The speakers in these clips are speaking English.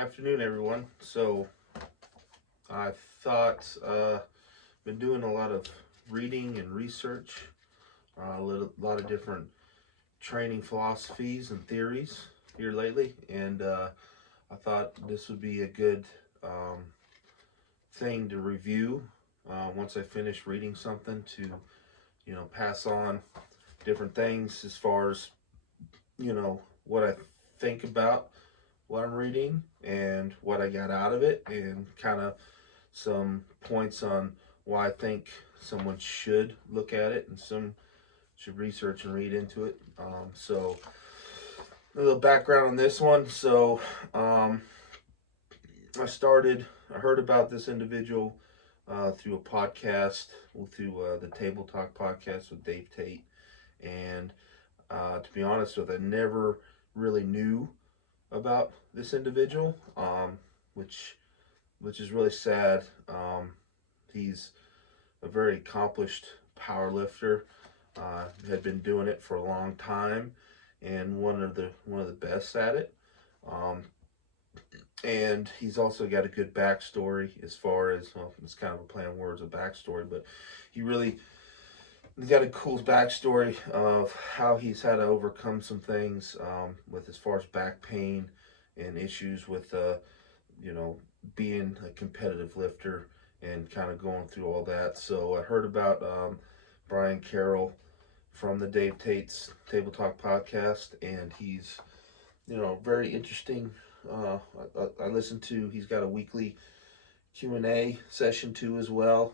Afternoon, everyone. So I thought been doing a lot of reading and research, lot of different training philosophies and theories here lately, and I thought this would be a good thing to review once I finish reading something to pass on different things as far as what I think about what I'm reading and what I got out of it, and kind of some points on why I think someone should look at it and some should research and read into it. So, a little background on this one. So, I heard about this individual through a podcast, through the Table Talk podcast with Dave Tate. And to be honest with you, I never really knew about this individual, which is really sad. He's a very accomplished power lifter. Had been doing it for a long time, and one of the best at it. And he's also got a good backstory as far as, well, it's kind of a play on words, a backstory, but he's got a cool backstory of how he's had to overcome some things with as far as back pain and issues with being a competitive lifter and kind of going through all that. So I heard about Brian Carroll from the Dave Tate's Table Talk podcast, and he's very interesting. I listened to, he's got a weekly Q&A session too as well.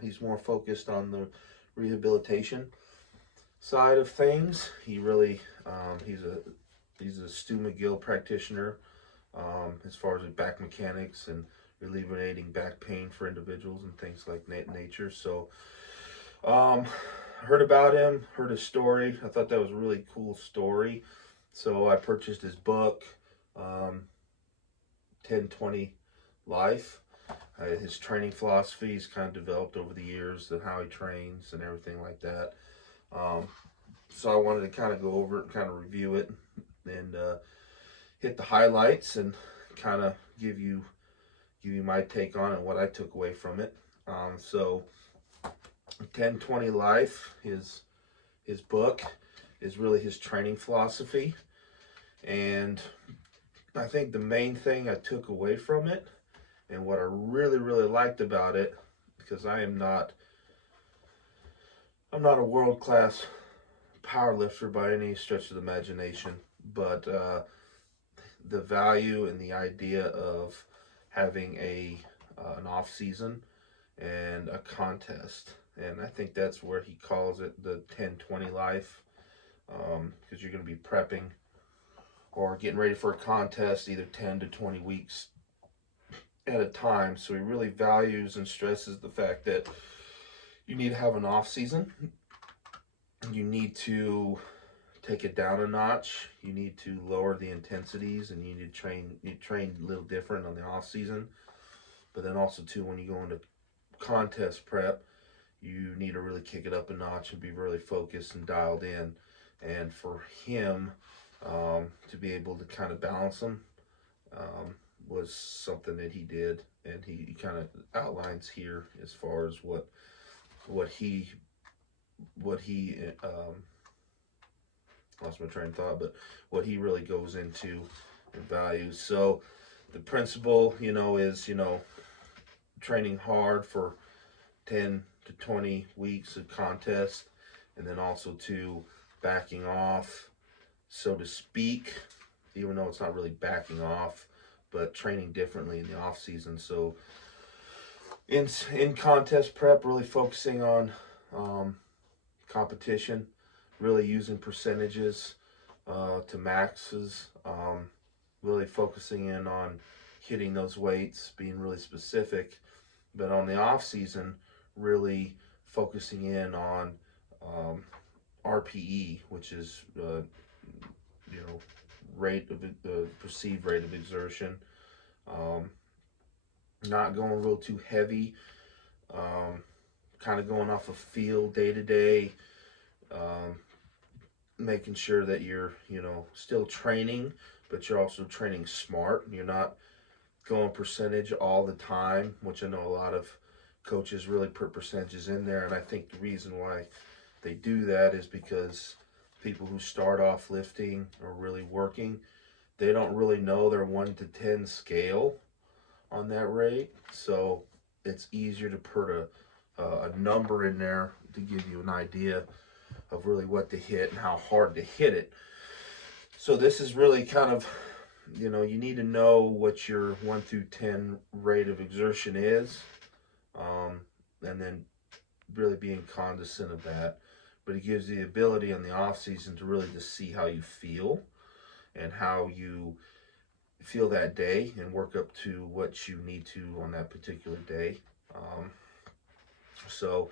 He's more focused on the rehabilitation side of things. He really he's a Stu McGill practitioner as far as back mechanics and alleviating back pain for individuals and things like nature. So heard about him, heard his story. I thought that was a really cool story. So I purchased his book, 10-20 Life. His training philosophy he's kind of developed over the years, and how he trains and everything like that. So I wanted to kind of go over it and kind of review it and hit the highlights and kind of give you my take on it, what I took away from it. So 10-20 Life, his book is really his training philosophy. And I think the main thing I took away from it, and what I really, really liked about it, because I'm not a world-class power lifter by any stretch of the imagination, but the value and the idea of having an off season and a contest. And I think that's where he calls it the 10-20 life, because you're going to be prepping or getting ready for a contest either 10 to 20 weeks at a time. So he really values and stresses the fact that you need to have an off season. You need to take it down a notch. You need to lower the intensities, and you need to train a little different on the off season. But then also too, when you go into contest prep, you need to really kick it up a notch and be really focused and dialed in. And for him to be able to kind of balance them was something that he did, and he kind of outlines here as far as what he lost my train of thought, but what he really goes into and values. So the principle, is training hard for 10 to 20 weeks of contest, and then also to backing off, so to speak, even though it's not really backing off, but training differently in the off season. So in contest prep, really focusing on competition, really using percentages to maxes, really focusing in on hitting those weights, being really specific. But on the off season, really focusing in on RPE, which is rate of the perceived rate of exertion. Not going real too heavy. Kind of going off of feel day to day. Making sure that you're still training, but you're also training smart. You're not going percentage all the time, which I know a lot of coaches really put percentages in there. And I think the reason why they do that is because people who start off lifting or really working, they don't really know their 1 to 10 scale on that rate. So it's easier to put a number in there to give you an idea of really what to hit and how hard to hit it. So this is really kind of, you need to know what your 1 through 10 rate of exertion is, and then really being cognizant of that. But it gives you the ability in the off season to really just see how you feel and how you feel that day and work up to what you need to on that particular day. So,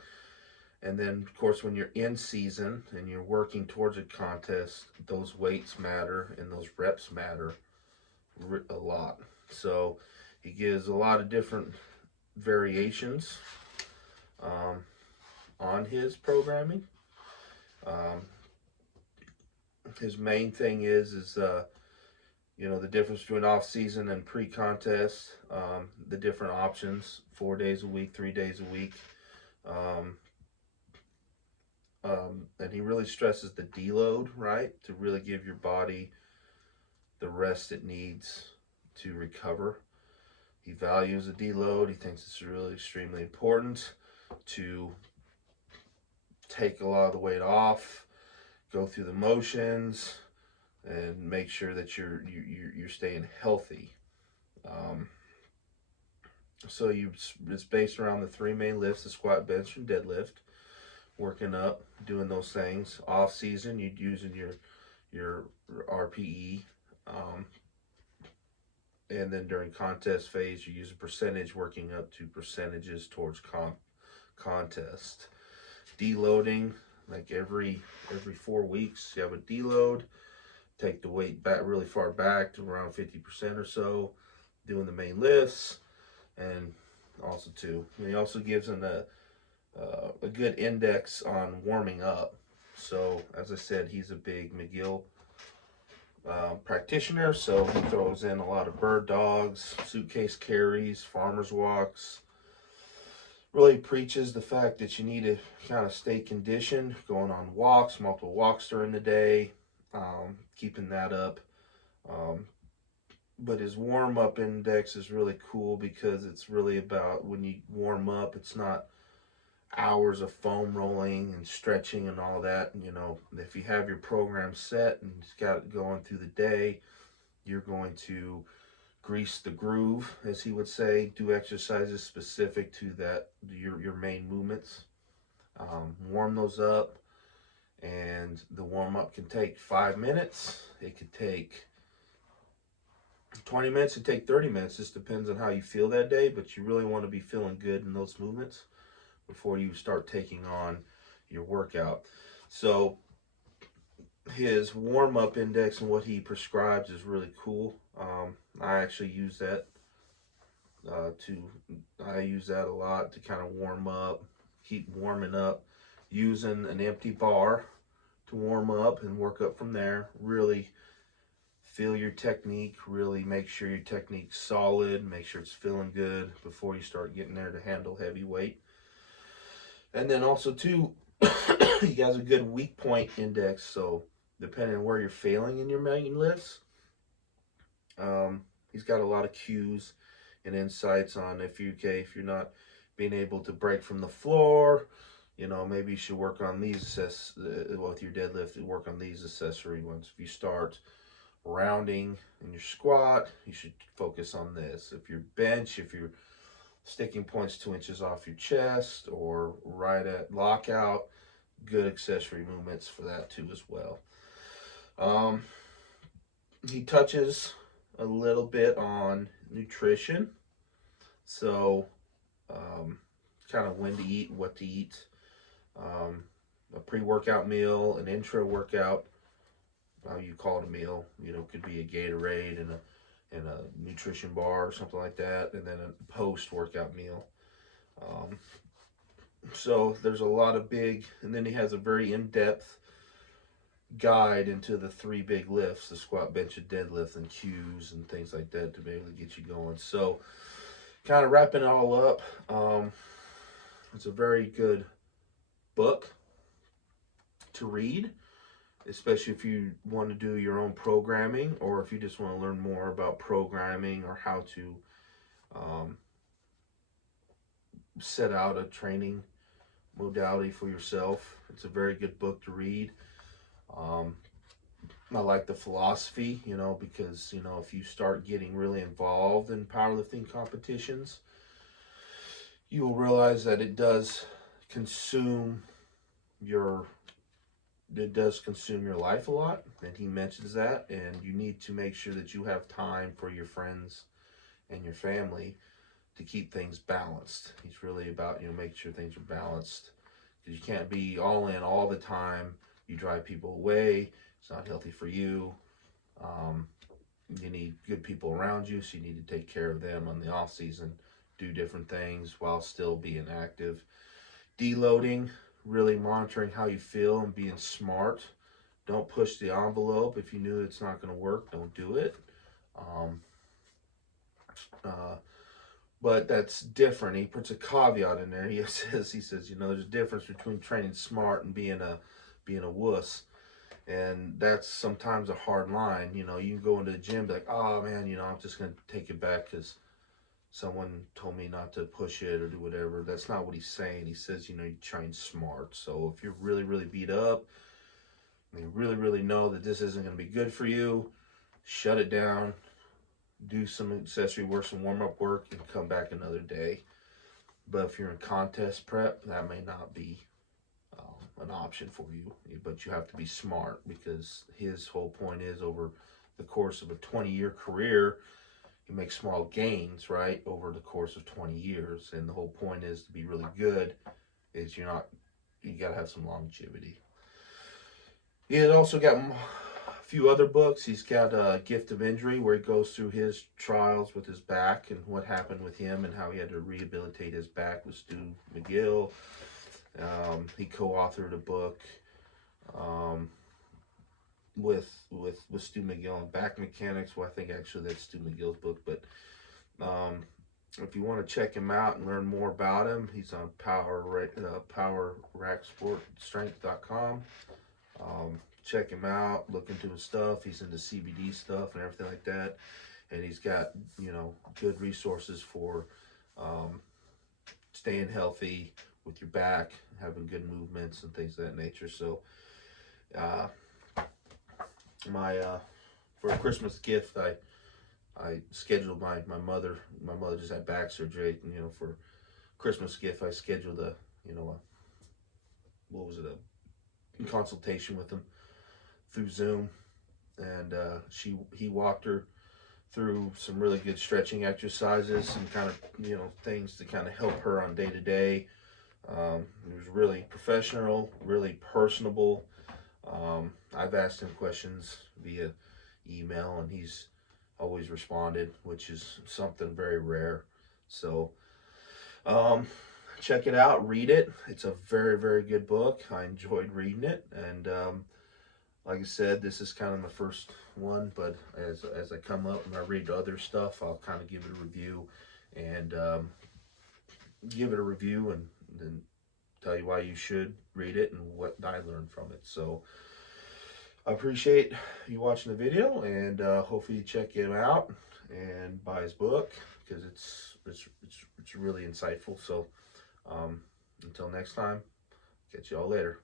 and then of course when you're in season and you're working towards a contest, those weights matter and those reps matter a lot. So he gives a lot of different variations on his programming. His main thing is the difference between off season and pre-contest, the different options, 4 days a week, 3 days a week. And he really stresses the deload, right? To really give your body the rest it needs to recover. He values the deload. He thinks it's really extremely important to take a lot of the weight off, go through the motions, and make sure that you're staying healthy. So it's based around the 3 main lifts: the squat, bench, and deadlift. Working up, doing those things. Off season, you'd using your RPE, and then during contest phase, you use a percentage, working up to percentages towards contest. Deloading, like every 4 weeks, you have a deload. Take the weight back really far back to around 50% or so, doing the main lifts, and also he also gives them a good index on warming up. So as I said, he's a big McGill practitioner, so he throws in a lot of bird dogs, suitcase carries, farmer's walks. Really preaches the fact that you need to kind of stay conditioned, going on walks, multiple walks during the day, keeping that up. But his warm-up index is really cool because it's really about when you warm up, it's not hours of foam rolling and stretching and all that. If you have your program set and it's got it going through the day, you're going to grease the groove, as he would say, do exercises specific to that, your main movements, warm those up. And the warm-up can take 5 minutes, it could take 20 minutes, it could take 30 minutes. Just depends on how you feel that day, but you really want to be feeling good in those movements before you start taking on your workout. So his warm-up index and what he prescribes is really cool. I actually use that I use that a lot to kind of warm up, keep warming up, using an empty bar to warm up and work up from there. Really feel your technique, really make sure your technique's solid, make sure it's feeling good before you start getting there to handle heavy weight. And then also too, he has a good weak point index, so depending on where you're failing in your main lifts, he's got a lot of cues and insights on if you're not being able to break from the floor, maybe you should work on these with your deadlift, work on these accessory ones. If you start rounding in your squat, you should focus on this. If your bench, if you're sticking points 2 inches off your chest or right at lockout, good accessory movements for that too as well. He touches a little bit on nutrition, so kind of when to eat, what to eat, a pre-workout meal, an intra-workout, you call it a meal, could be a Gatorade and a nutrition bar or something like that, and then a post-workout meal. So there's a lot of and then he has a very in-depth guide into the 3 big lifts, the squat, bench, and deadlift, and cues and things like that to be able to get you going. So kind of wrapping it all up, it's a very good book to read, especially if you want to do your own programming, or if you just want to learn more about programming or how to um, set out a training modality for yourself. It's a very good book to read. Um, I like the philosophy, because, if you start getting really involved in powerlifting competitions, you will realize that it does consume your life a lot, and he mentions that, and you need to make sure that you have time for your friends and your family to keep things balanced. He's really about, make sure things are balanced, because you can't be all in all the time. You drive people away. It's not healthy for you. You need good people around you, so you need to take care of them on the off season, do different things while still being active. Deloading, really monitoring how you feel and being smart. Don't push the envelope. If you knew it's not going to work, don't do it. But that's different. He puts a caveat in there. He says, there's a difference between training smart and being a wuss. And that's sometimes a hard line. You can go into the gym and be like, oh man, I'm just going to take it back because someone told me not to push it or do whatever. That's not what he's saying. He says, you train smart. So if you're really, really beat up, and you really, really know that this isn't going to be good for you, shut it down, do some accessory work, some warm-up work, and come back another day. But if you're in contest prep, that may not be an option for you. But you have to be smart, because his whole point is, over the course of a 20-year career, you make small gains, right, over the course of 20 years. And the whole point is to be really good, is you got to have some longevity. He also got a few other books. He's got Gift of Injury, where he goes through his trials with his back and what happened with him and how he had to rehabilitate his back with Stu McGill. He co-authored a book with Stu McGill on back mechanics. Well, I think actually that's Stu McGill's book, but if you want to check him out and learn more about him, he's on PowerRackSportStrength.com. Check him out, look into his stuff. He's into CBD stuff and everything like that, and he's got good resources for staying healthy with your back, having good movements and things of that nature. So for a Christmas gift, I scheduled my mother just had back surgery, and for Christmas gift I scheduled a consultation with him through Zoom, and he walked her through some really good stretching exercises and kind of things to kind of help her on day to day. He was really professional, really personable. I've asked him questions via email, and he's always responded, which is something very rare. So check it out, read it. It's a very, very good book. I enjoyed reading it, and like I said, this is kind of my first one, but as I come up and I read other stuff, I'll kind of give it a review and then tell you why you should read it and what I learned from it. So I appreciate you watching the video, and hopefully you check him out and buy his book, because it's really insightful. So until next time, catch you all later.